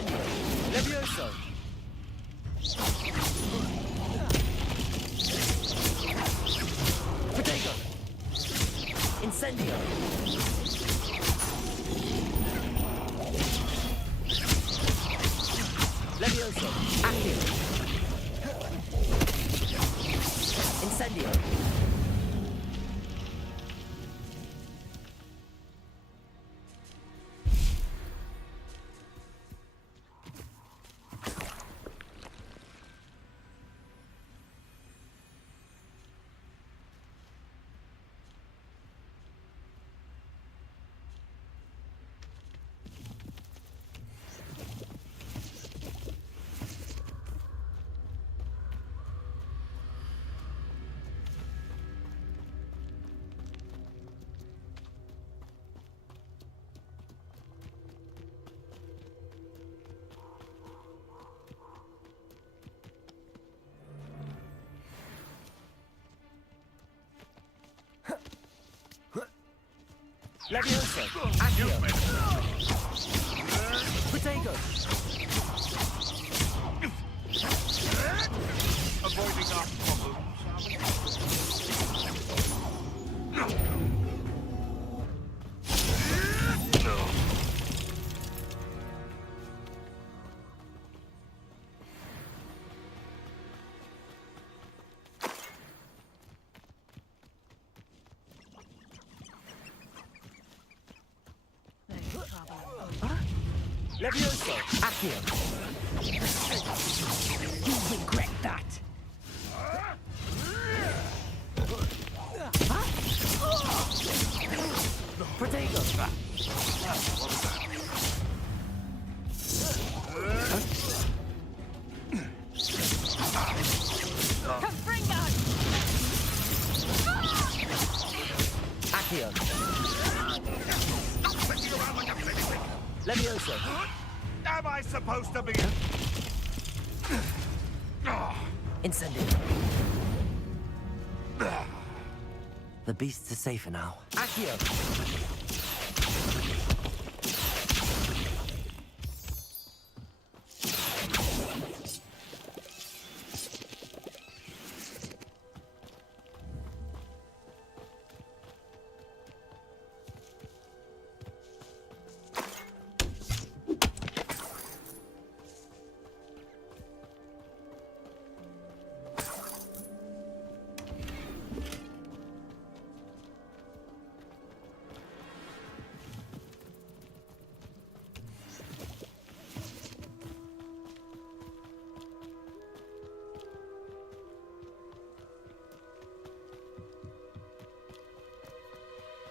Incendio. Levioso. Potato. Incendio. Levioso. Accio. Incendio. Levioso. Accio. Potato. Avoiding our problems. Levioso. Accio. You regret that. Potato. Accio. Levioso. Am I supposed to be? Incendio. The beasts are safer now. Accio.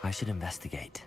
I should investigate.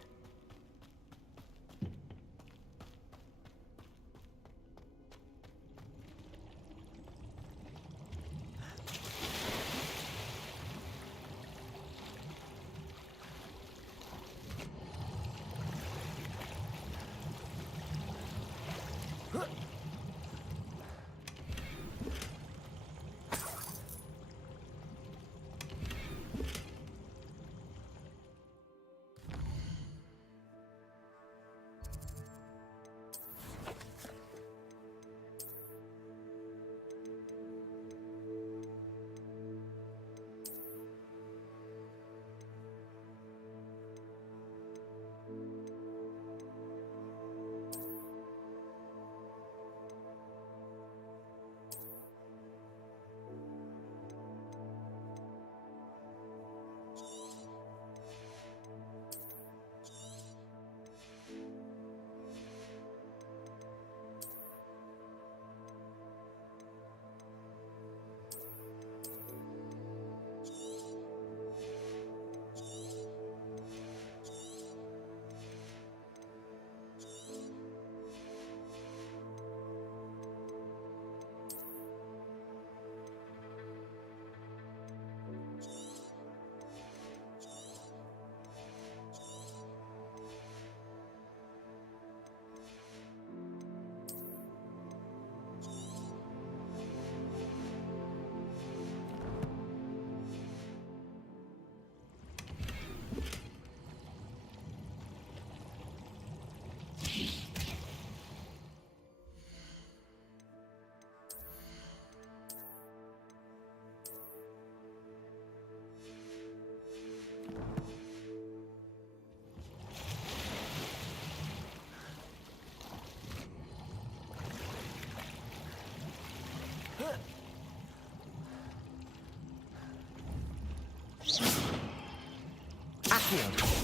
Accio.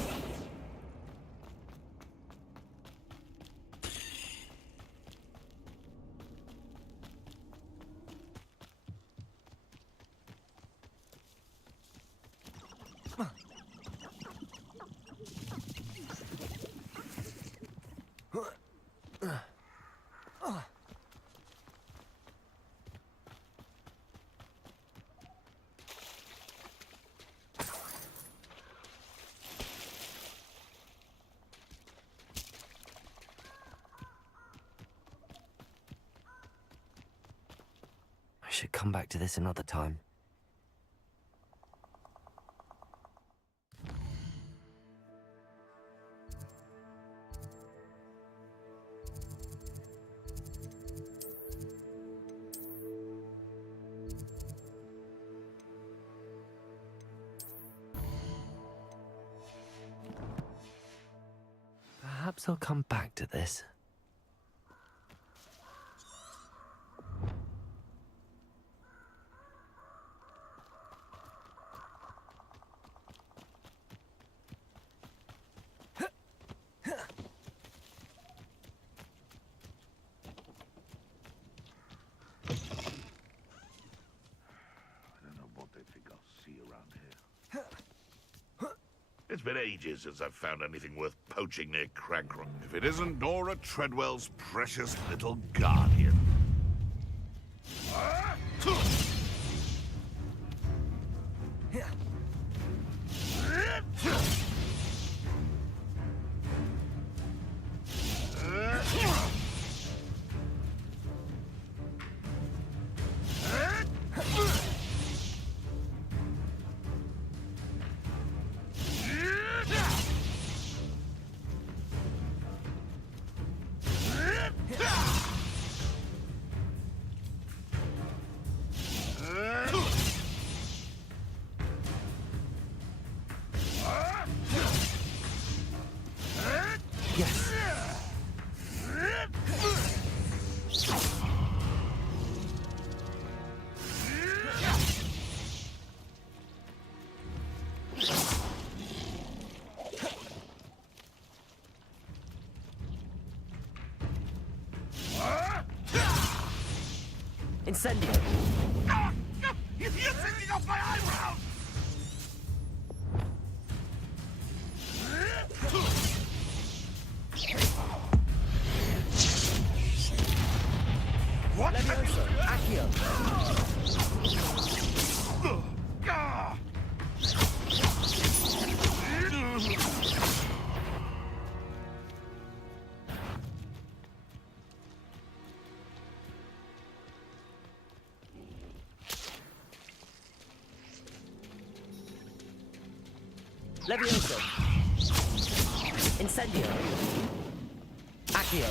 I should come back to this another time. Perhaps I'll come back to this. It's been ages since I've found anything worth poaching near Crankrock. If it isn't Nora Treadwell's precious little guardian. Yes. Incendio. You're taking off my eyebrows! What? Levioso. Accio. Levioso. Incendio. Accio.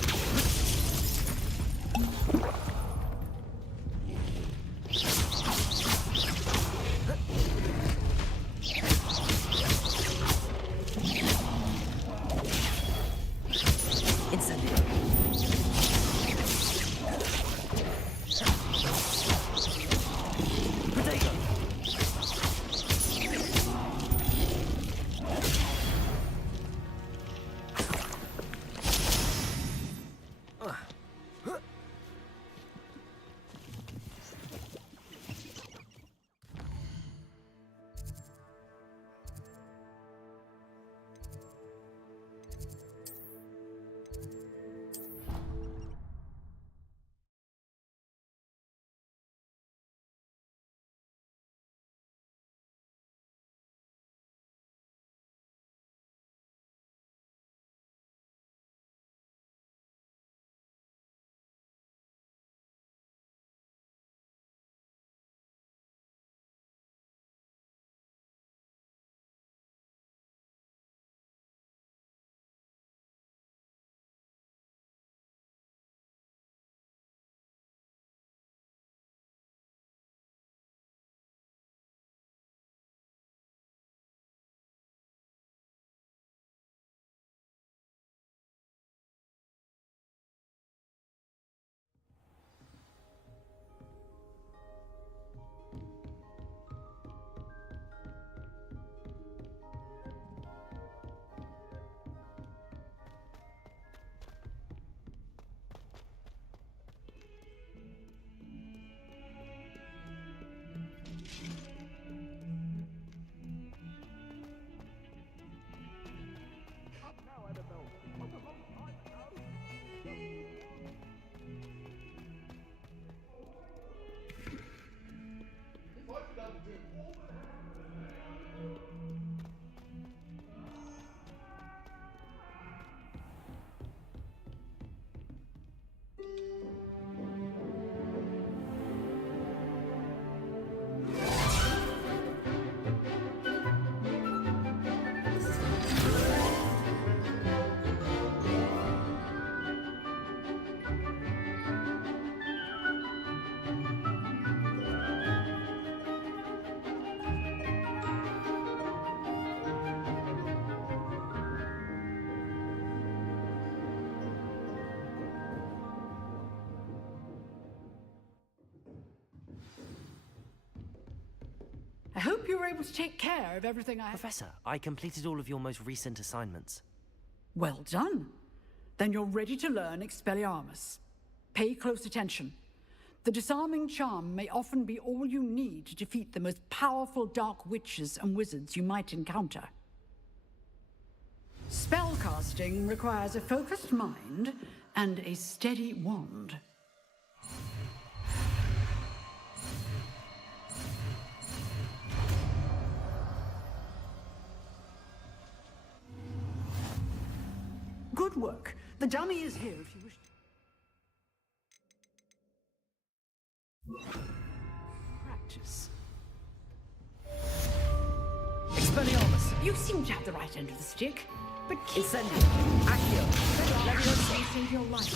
I hope you were able to take care of everything I... Professor, I completed all of your most recent assignments. Well done. Then you're ready to learn Expelliarmus. Pay close attention. The disarming charm may often be all you need to defeat the most powerful dark witches and wizards you might encounter. Spellcasting requires a focused mind and a steady wand. Good work. The dummy is here if you wish to practice. Expelliarmus! You seem to have the right end of the stick, but keep Incendio! Accio! Leviosa save your life.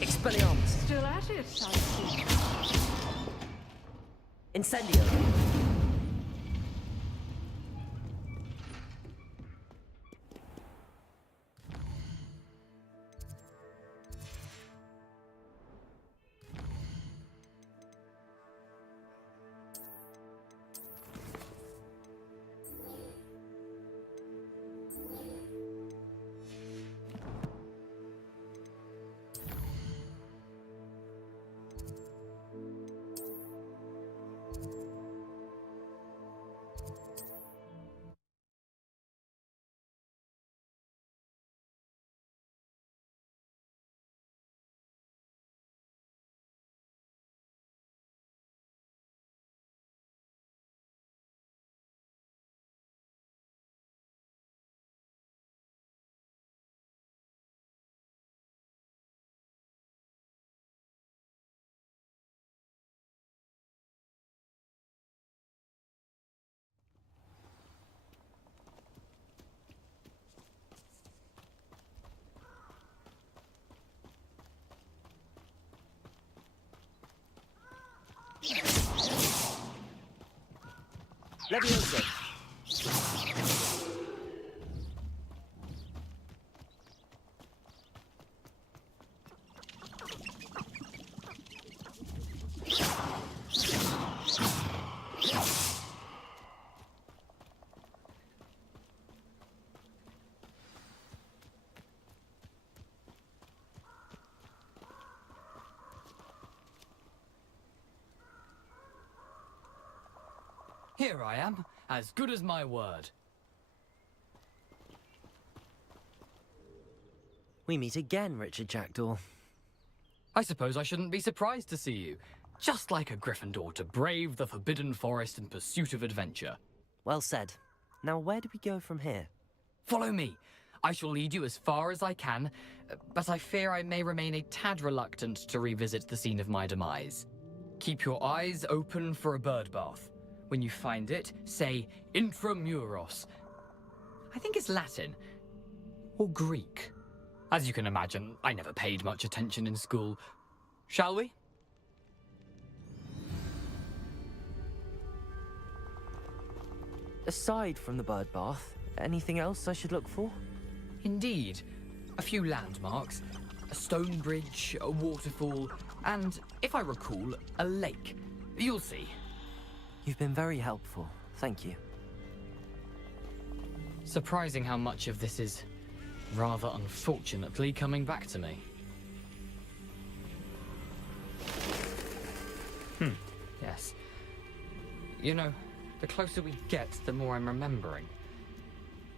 Expelliarmus! Still at it, I see. Incendio! Leviosa! Here I am, as good as my word. We meet again, Richard Jackdaw. I suppose I shouldn't be surprised to see you. Just like a Gryffindor to brave the Forbidden Forest in pursuit of adventure. Well said. Now where do we go from here? Follow me. I shall lead you as far as I can, but I fear I may remain a tad reluctant to revisit the scene of my demise. Keep your eyes open for a bird bath. When you find it, say Intramuros. I think it's Latin. Or Greek. As you can imagine, I never paid much attention in school. Shall we? Aside from the bird bath, anything else I should look for? Indeed. A few landmarks. A stone bridge, a waterfall, and, if I recall, a lake. You'll see. You've been very helpful. Thank you. Surprising how much of this is, rather unfortunately, coming back to me. Yes. You know, the closer we get, the more I'm remembering.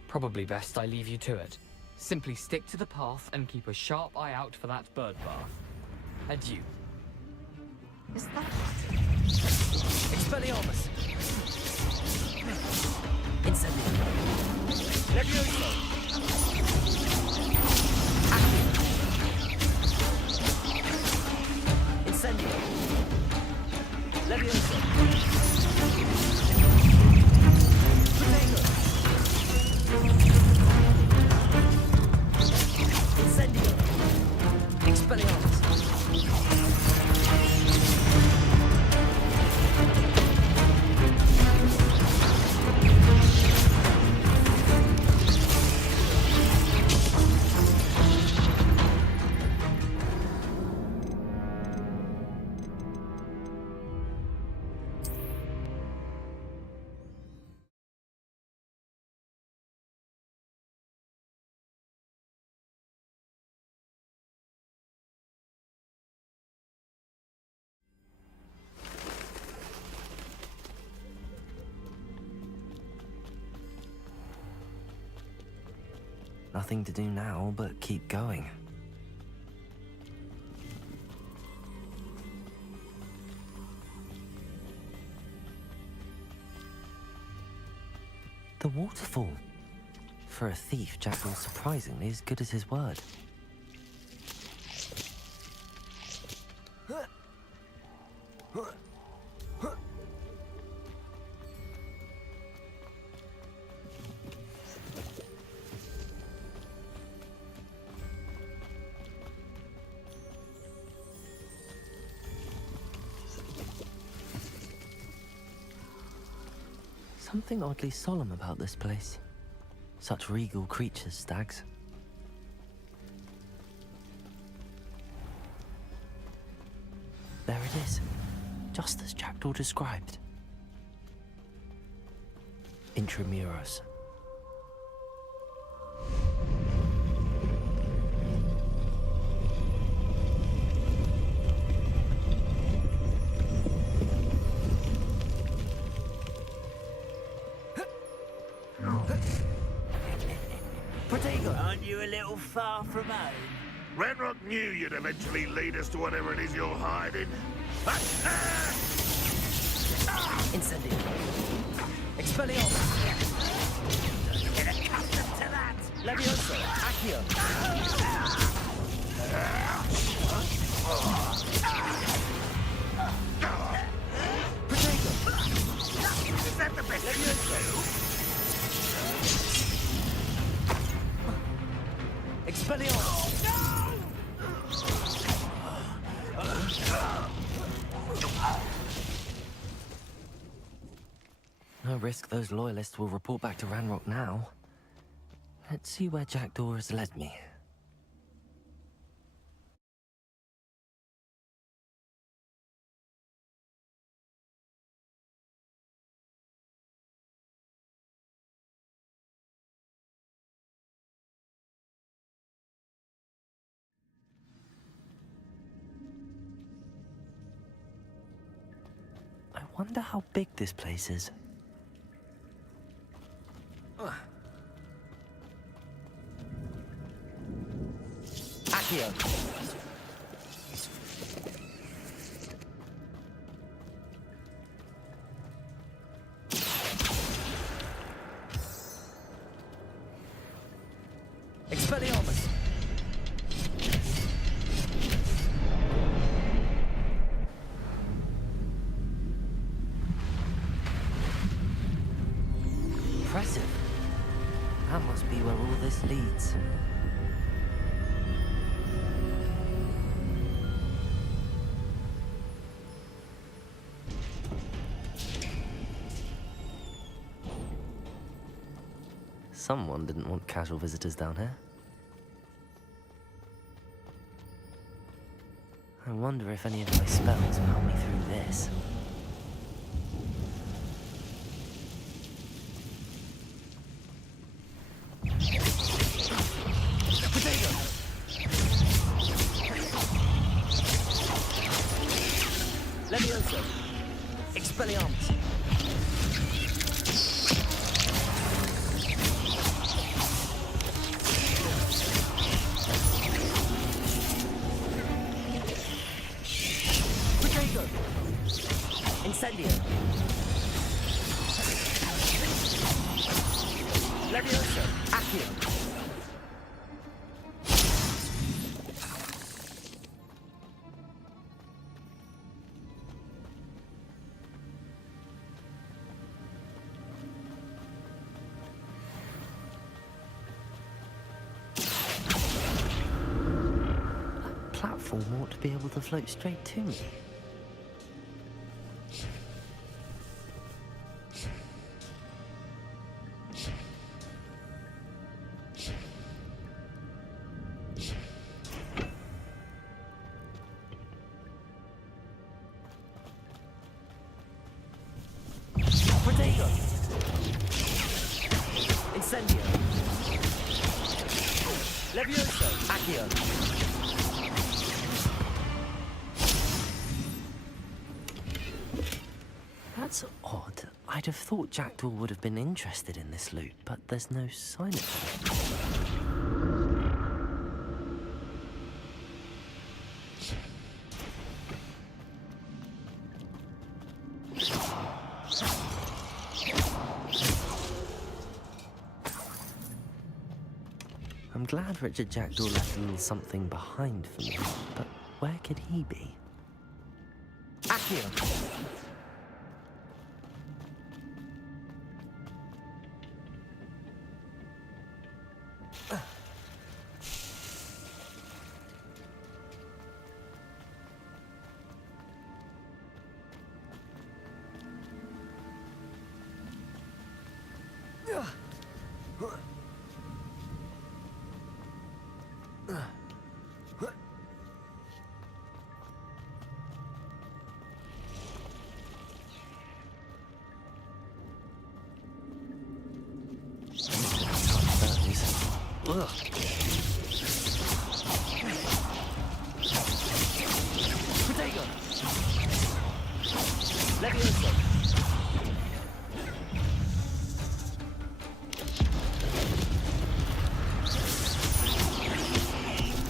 Probably best I leave you to it. Simply stick to the path and keep a sharp eye out for that bird bath. And you. Is that it? Expelliarmus! Incendio! Levioso! Accio! Incendio! Levioso! Protego! Incendio! Expelliarmus! Nothing to do now but keep going. The waterfall. For a thief, Jackdaw's surprisingly as good as his word. Something oddly solemn about this place. Such regal creatures, stags. There it is, just as Jackdaw described. Intramuros. Aren't you a little far from home? Ranrock knew you'd eventually lead us to whatever it is you're hiding. Incendio. Expelliarmus. Get accustomed to that! Levioso. Accio. Protego. Is that the best you can do? Expelliarmus. No risk those loyalists will report back to Ranrock now. Let's see where Jackdaw has led me. I wonder how big this place is. Accio. Expelliarmus. Impressive. That must be where all this leads. Someone didn't want casual visitors down here. I wonder if any of my spells will help me through this. Levioso. Expelliarmus. Incendio. Levioso. Accio. Platform ought to be able to float straight to me. Protego! Incendio! Levioso! Accio! That's odd. I'd have thought Jackdaw would have been interested in this loot, but there's no sign of it. I'm glad Richard Jackdaw left a little something behind for me, but where could he be? Accio! Ugh. Protego! Levioso!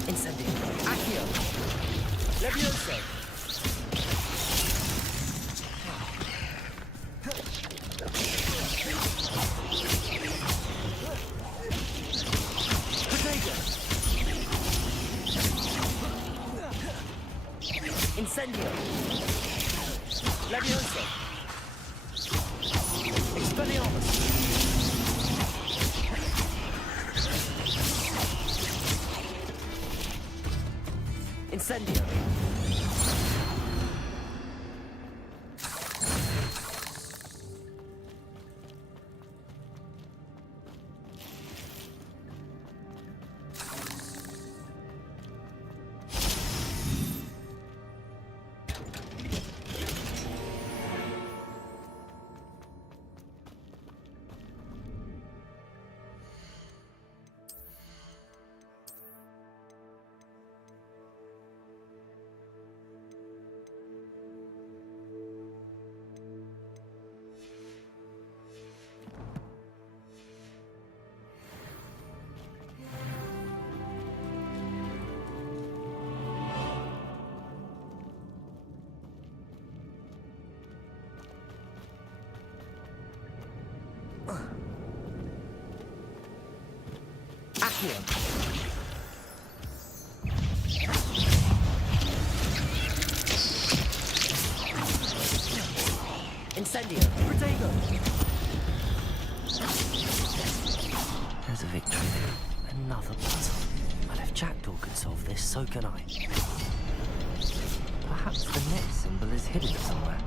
Incendio! Accio! Levioso! Incendio! Levioso! Expelliarmus! Incendio! Accio! Incendio! Protego! There's a victory there. Another puzzle. Well, if Jackdaw could solve this, so can I. Perhaps the net symbol is hidden somewhere.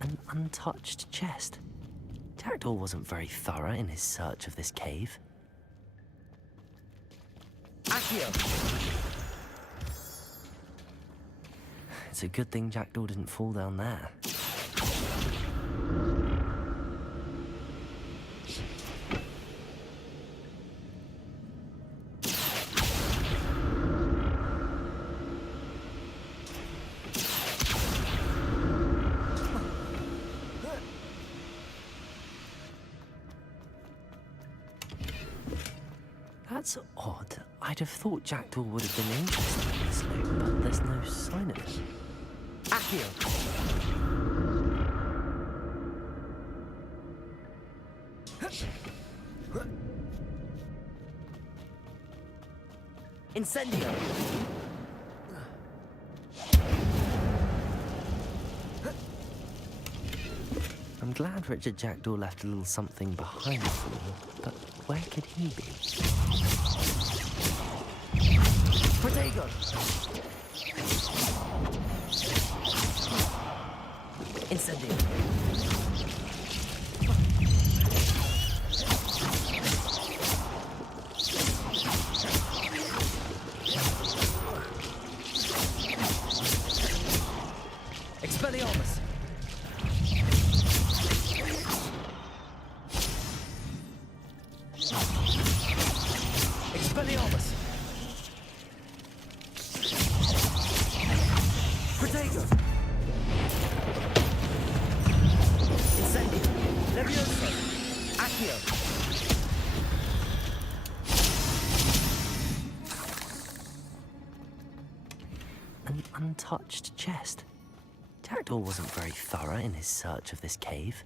An untouched chest. Jackdaw wasn't very thorough in his search of this cave. Accio! It's a good thing Jackdaw didn't fall down there. That's odd. I'd have thought Jackdaw would have been interested in this loot, but there's no sign of it. Accio! Incendio! I'm glad Richard Jackdaw left a little something behind for me, but where could he be? Protego! Incendio! Expelliarmus! Expelliarmus! Protego! Incendio! Levioso! Accio! An untouched chest. Jackdaw wasn't very thorough in his search of this cave.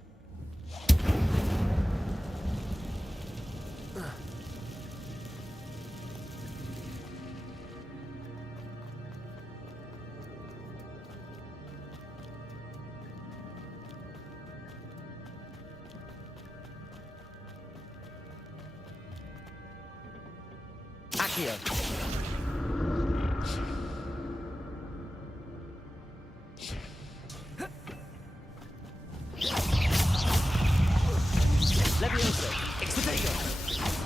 Accio! Levioso! Expedego!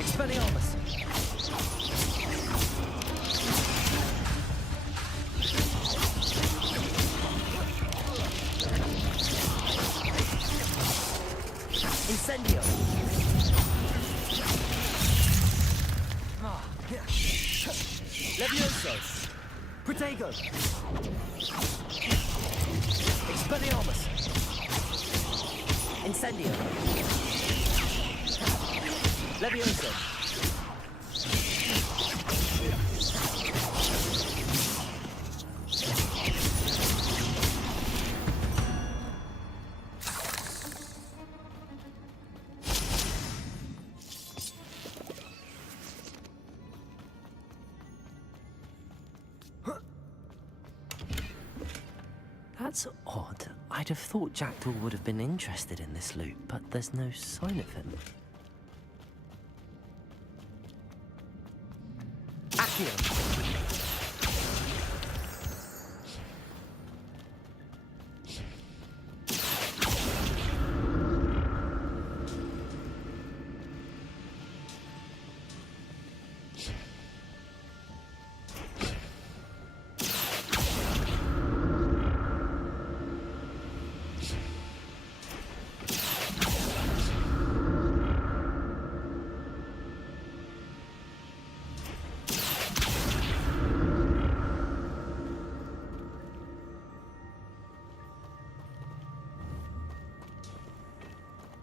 Expelliarmus! Incendio! Levioso! Protego! Expelliarmus! Incendio! Levioso! That's odd. I'd have thought Jackdaw would have been interested in this loot, but there's no sign of him. Accio!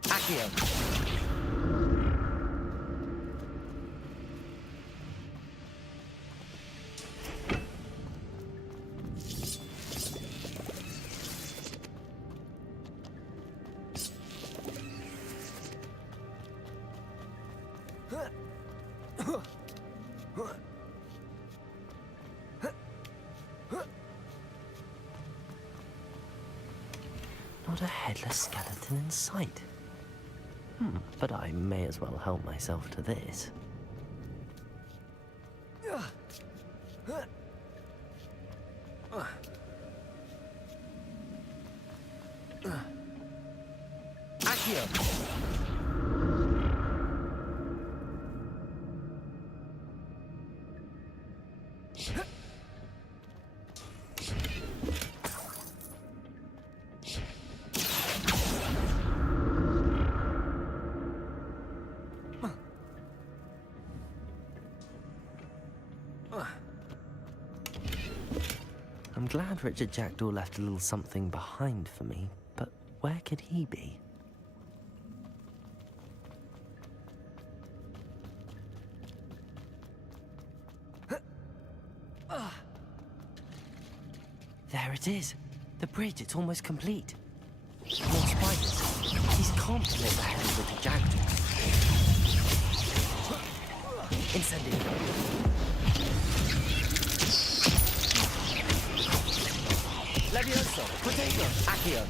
Accio! Not a headless skeleton in sight. But I may as well help myself to this. Accio. I'm glad Richard Jackdaw left a little something behind for me, but where could he be? There it is. The bridge, it's almost complete. More spiders. These can't live ahead of Richard Jackdaw. Incendio. Levioso. Protego. Accio.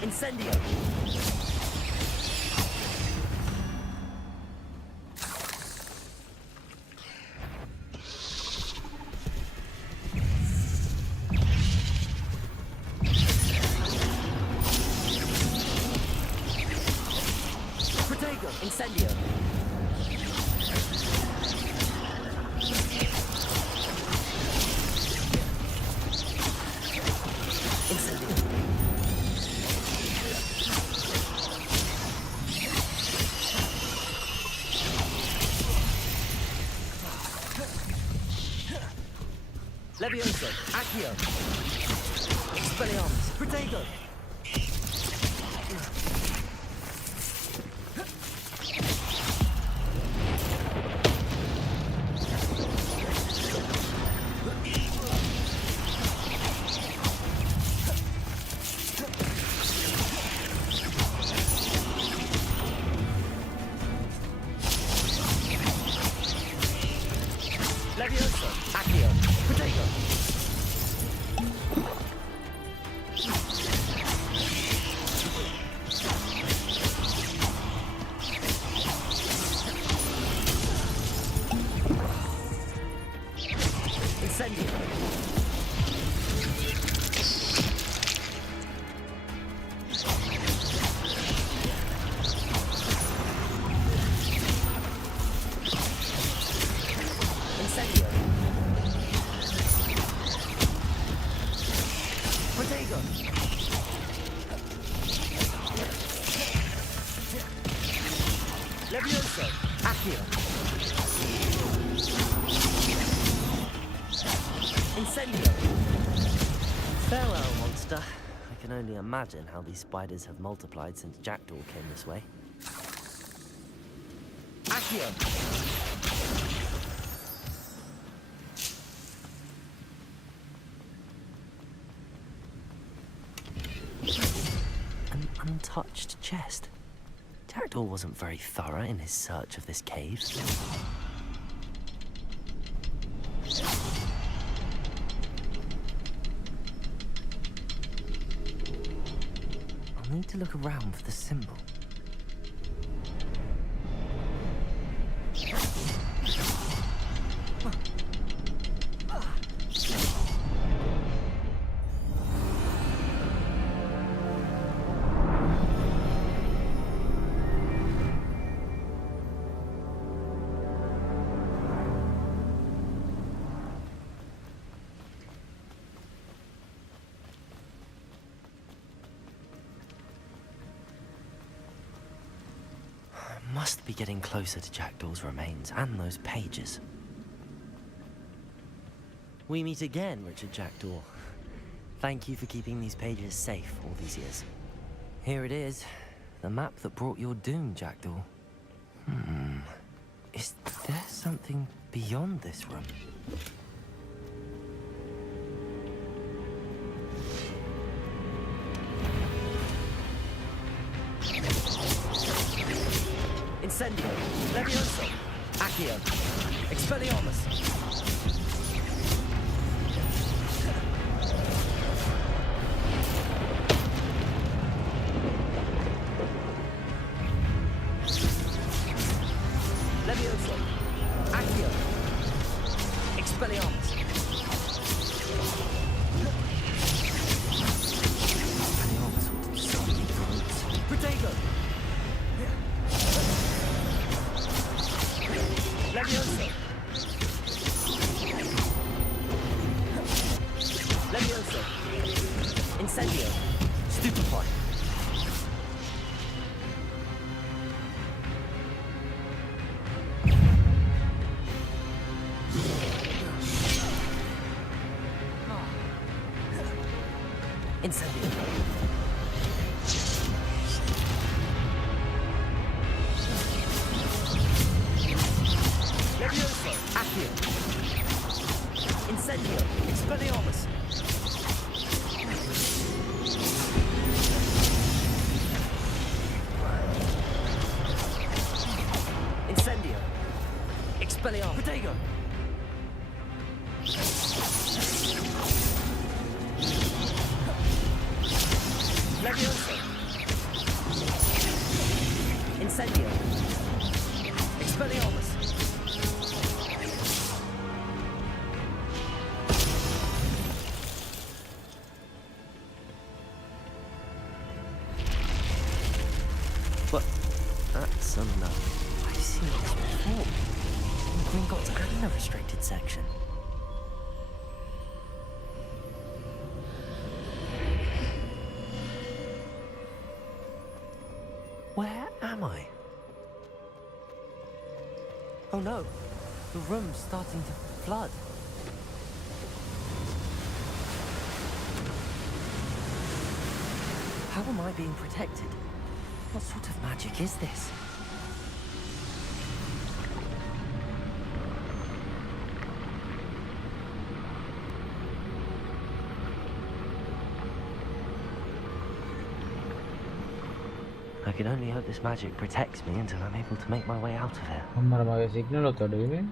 Incendio. Protego. Incendio. Levioso. Accio. Expelliarmus. Protego. Levioso. Accio. Protego. Incendio. Incendio. Protego. Levioso. Accio. Incendio. Farewell, monster. I can only imagine how these spiders have multiplied since Jackdaw came this way. Accio. An untouched chest. Jackdaw wasn't very thorough in his search of this cave. I'll need to look around for the symbol. Must be getting closer to Jackdaw's remains and those pages. We meet again, Richard Jackdaw. Thank you for keeping these pages safe all these years. Here it is, the map that brought your doom, Jackdaw. Is there something beyond this room? Incendio. Levioso. Accio. Expelliarmus. Levioso. Accio. Expelliarmus. Incendio. Stupefy. Incendio. Levioso. Accio. Incendio. Expelliarmus. Incendio. Expelliarmus. Protego. Levioso. Incendio. Expelliarmus. But that's enough. I've seen this before. In Gringotts and the restricted section. Where am I? Oh no, the room's starting to flood. How am I being protected? What sort of magic is this? I can only hope this magic protects me until I'm able to make my way out of here. අම්මරමගේ signal ඔතඩ වෙන්නේ.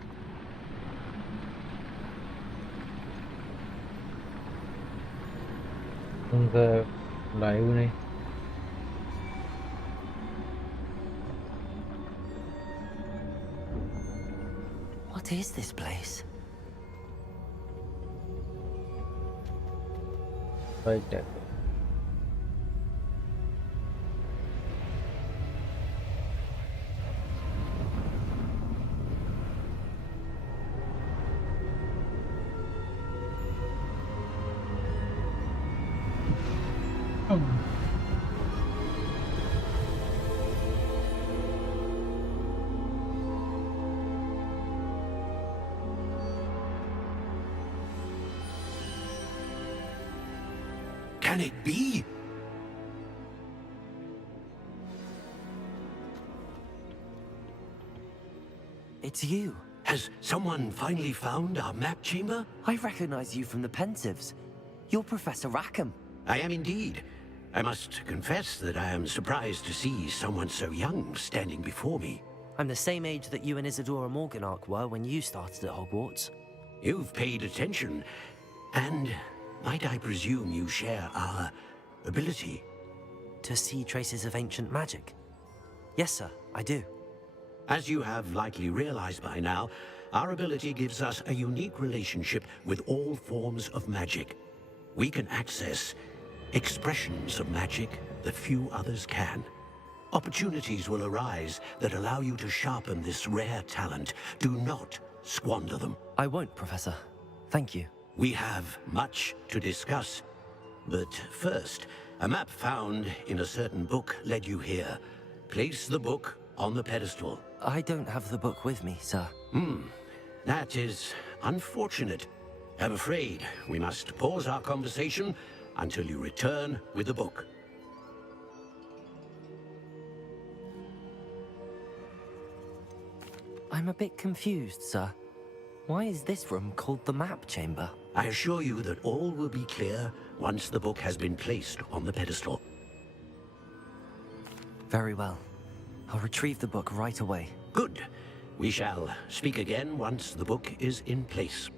උන්ක live නේ. What is this place? Fight එක. Can it be? It's you. Has someone finally found our map chamber? I recognize you from the Pensieves. You're Professor Rackham. I am indeed. I must confess that I am surprised to see someone so young standing before me. I'm the same age that you and Isadora Morganach were when you started at Hogwarts. You've paid attention, and might I presume you share our ability? To see traces of ancient magic? Yes, sir, I do. As you have likely realized by now, our ability gives us a unique relationship with all forms of magic. We can access expressions of magic that few others can. Opportunities will arise that allow you to sharpen this rare talent. Do not squander them. I won't, Professor. Thank you. We have much to discuss. But first, a map found in a certain book led you here. Place the book on the pedestal. I don't have the book with me, sir. That is unfortunate. I'm afraid we must pause our conversation until you return with the book. I'm a bit confused, sir. Why is this room called the map chamber? I assure you that all will be clear once the book has been placed on the pedestal. Very well. I'll retrieve the book right away. Good. We shall speak again once the book is in place.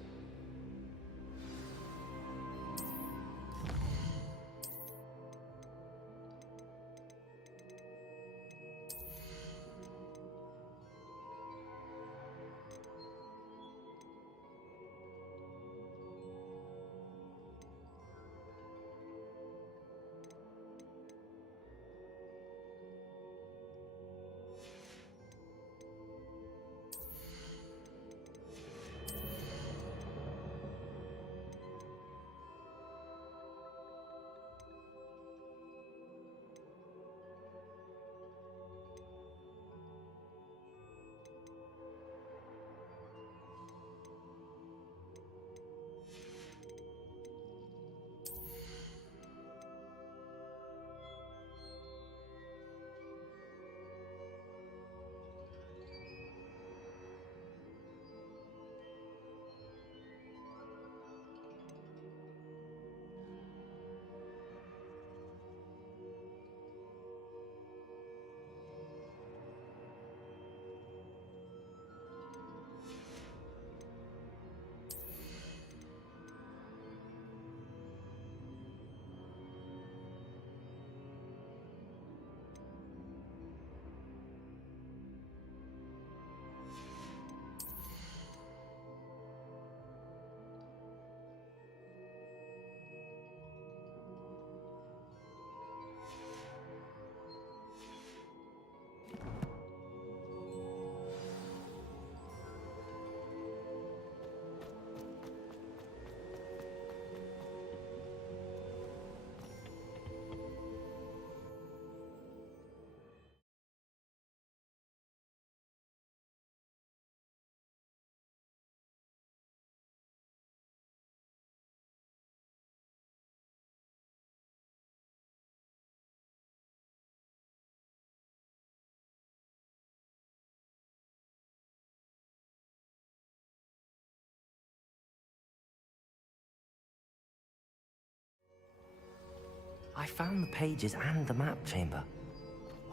found the pages and the map chamber.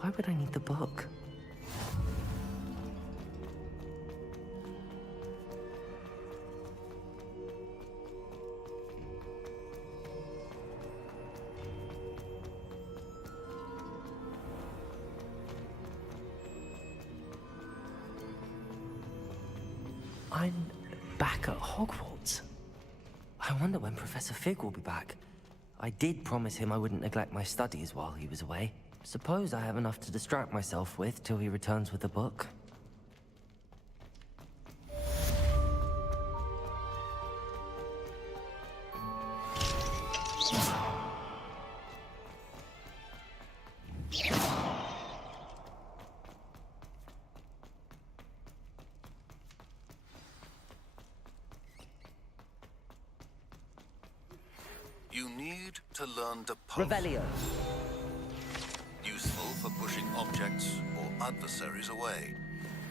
Why would I need the book? I'm back at Hogwarts. I wonder when Professor Fig will be back. I did promise him I wouldn't neglect my studies while he was away. Suppose I have enough to distract myself with till he returns with the book. You need to learn to pose. Revelio. Useful for pushing objects or adversaries away.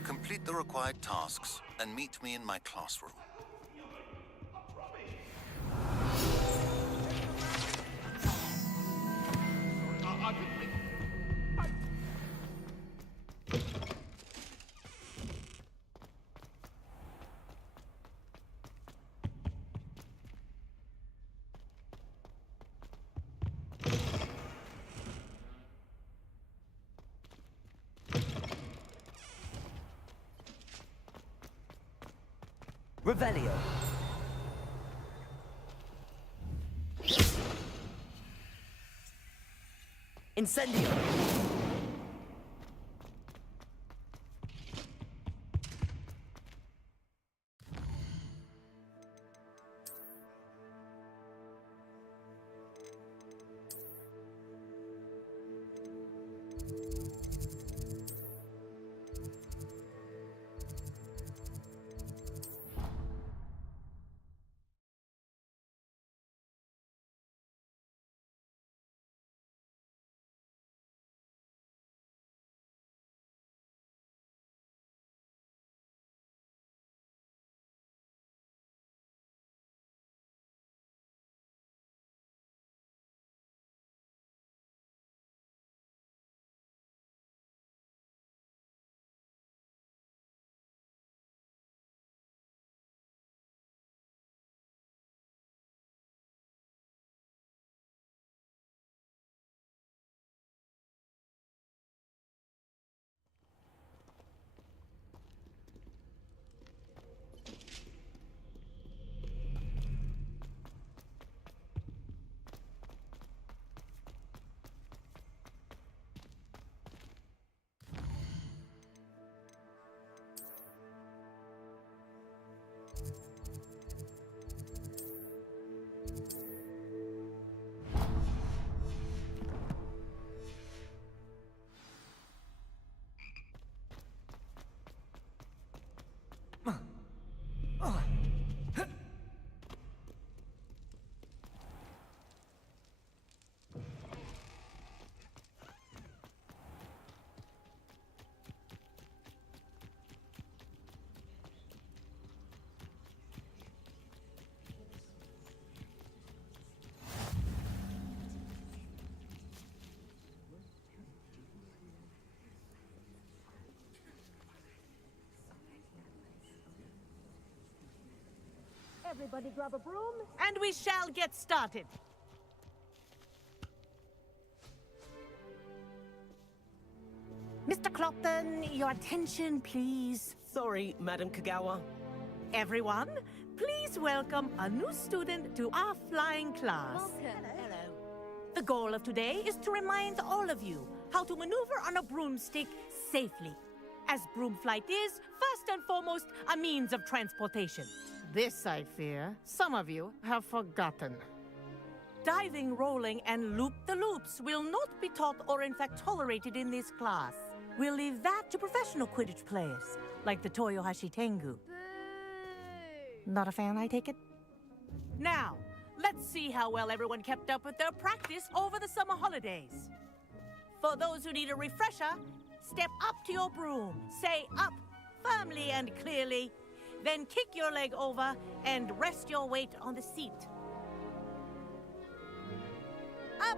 Complete the required tasks and meet me in my classroom. Revelio. Incendio. Everybody grab a broom, and we shall get started. Mr. Clopton, your attention, please. Sorry, Madam Kagawa. Everyone, please welcome a new student to our flying class. Hello. The goal of today is to remind all of you how to maneuver on a broomstick safely, as broom flight is, first and foremost, a means of transportation. This, I fear, some of you have forgotten. Diving, rolling, and loop-the-loops will not be taught or in fact tolerated in this class. We'll leave that to professional Quidditch players, like the Toyohashi Tengu. Not a fan, I take it? Now, let's see how well everyone kept up with their practice over the summer holidays. For those who need a refresher, step up to your broom, say up firmly and clearly, then kick your leg over and rest your weight on the seat. Up!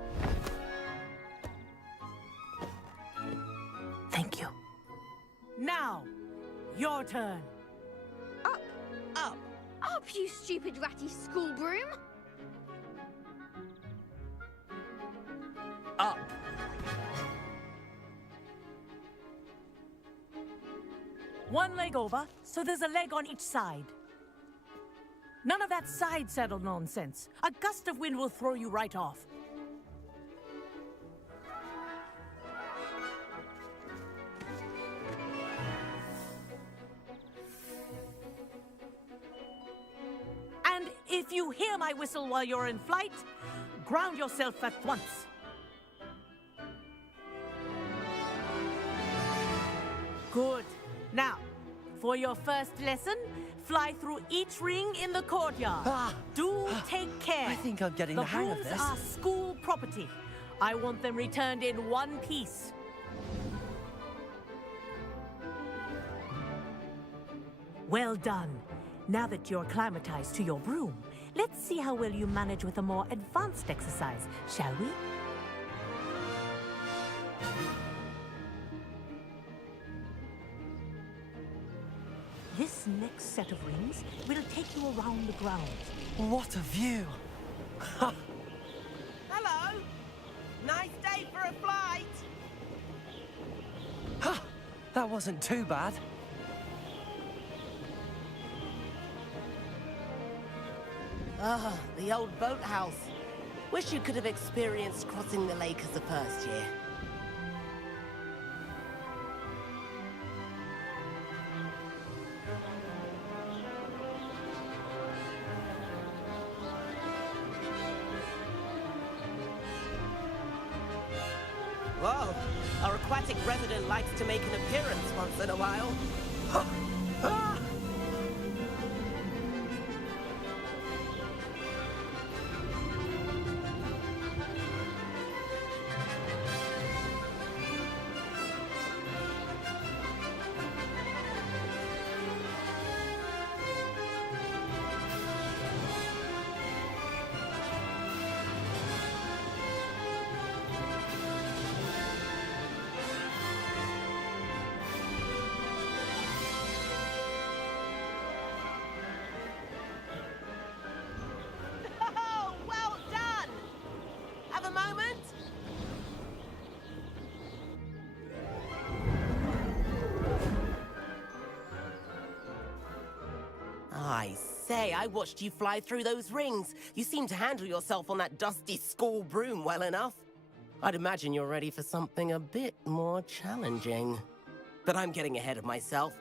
your turn. Up! Up. Up, you stupid ratty school broom! Up. One leg over, so there's a leg on each side. None of that side saddle nonsense. A gust of wind will throw you right off. And if you hear my whistle while you're in flight, ground yourself at once. Good. Now, for your first lesson, fly through each ring in the courtyard. Do take care. I think I'm getting the hang of The this. brooms are school property. I want them returned in one piece. Well done. Now that you're acclimatized to your broom, let's see how well you manage with a more advanced exercise, shall we? This next set of rings will take you around the grounds. What a view! Hello! Nice day for a flight! That wasn't too bad. Ah, the old boathouse. Wish you could have experienced crossing the lake as a first year. Whoa, our aquatic resident likes to make an appearance once in a while. Oh, well done! Have a moment? I say, I watched you fly through those rings. You seem to handle yourself on that dusty school broom well enough. I'd imagine you're ready for something a bit more challenging. But I'm getting ahead of myself.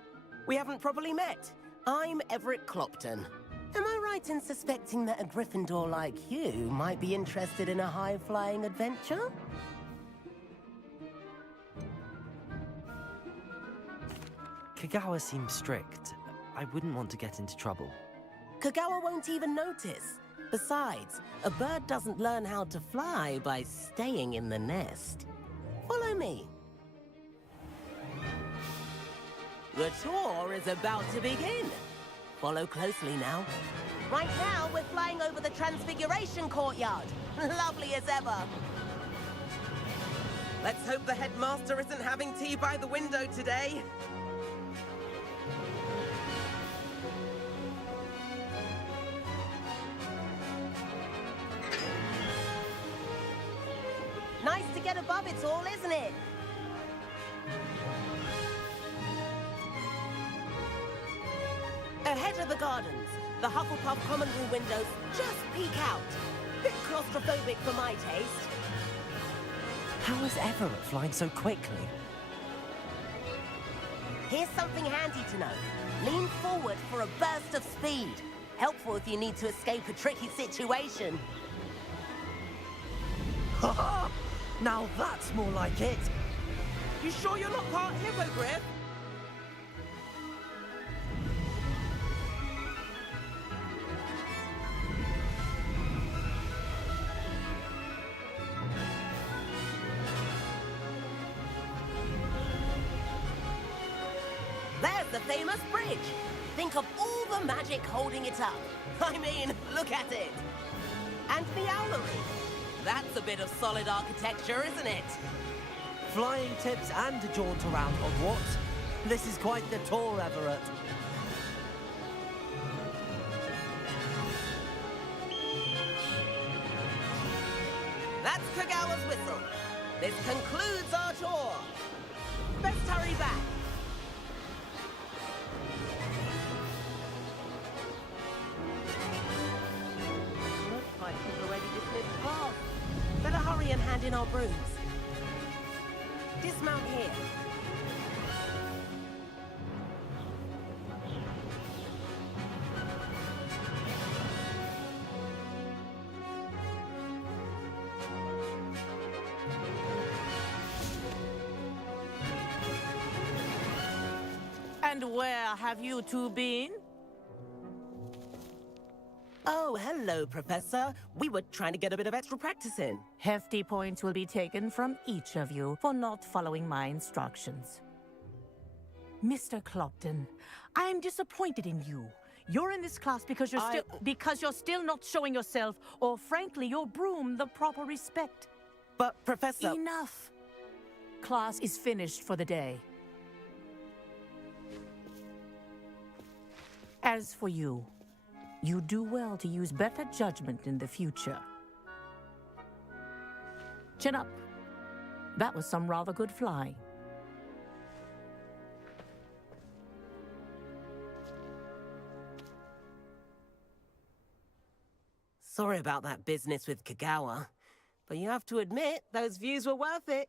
We haven't properly met. I'm Everett Clopton. Am I right in suspecting that a Gryffindor like you might be interested in a high-flying adventure? Kagawa seems strict. I wouldn't want to get into trouble. Kagawa won't even notice. Besides, a bird doesn't learn how to fly by staying in the nest. Follow me. The tour is about to begin. Follow closely now. Right now, we're flying over the Transfiguration Courtyard. Lovely as ever. Let's hope the headmaster isn't having tea by the window today. Nice to get above it all, isn't it? Ahead of the gardens, the Hufflepuff common room windows just peek out. Bit claustrophobic for my taste. How is Everett flying so quickly? Here's something handy to know. Lean forward for a burst of speed. Helpful if you need to escape a tricky situation. Now that's more like it! You sure you're not part hippogriff? There's the famous bridge. Think of all the magic holding it up. I mean, look at it. And the owlery. That's a bit of solid architecture, isn't it? Flying tips and a jaunt around Hogwarts. This is quite the tour, Everett. That's Kagawa's whistle. This concludes our tour. Let's hurry back. Looks like we've already dismissed class. Better hurry and hand in our brooms. Dismount here. And where have you two been? Oh, hello, Professor. We were trying to get a bit of extra practice in. Hefty points will be taken from each of you for not following my instructions. Mr. Clopton, I am disappointed in you. You're in this class because you're still not showing yourself, or frankly, your broom, the proper respect. But, Professor... Enough. Class is finished for the day. As for you, you do well to use better judgment in the future. Chin up. That was some rather good flying. Sorry about that business with Kagawa, but you have to admit, those views were worth it.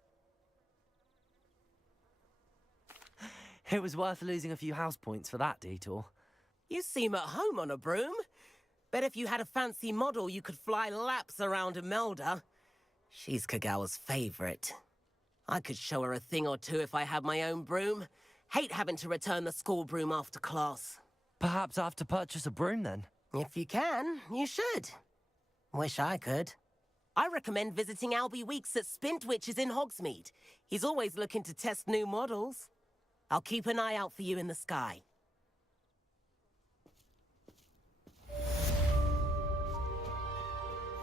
It was worth losing a few house points for that detour. You seem at home on a broom. Bet if you had a fancy model, you could fly laps around Imelda. She's Kagawa's favorite. I could show her a thing or two if I had my own broom. Hate having to return the school broom after class. Perhaps I have to purchase a broom then? If you can, you should. Wish I could. I recommend visiting Albie Weeks at Spintwitches in Hogsmeade. He's always looking to test new models. I'll keep an eye out for you in the sky.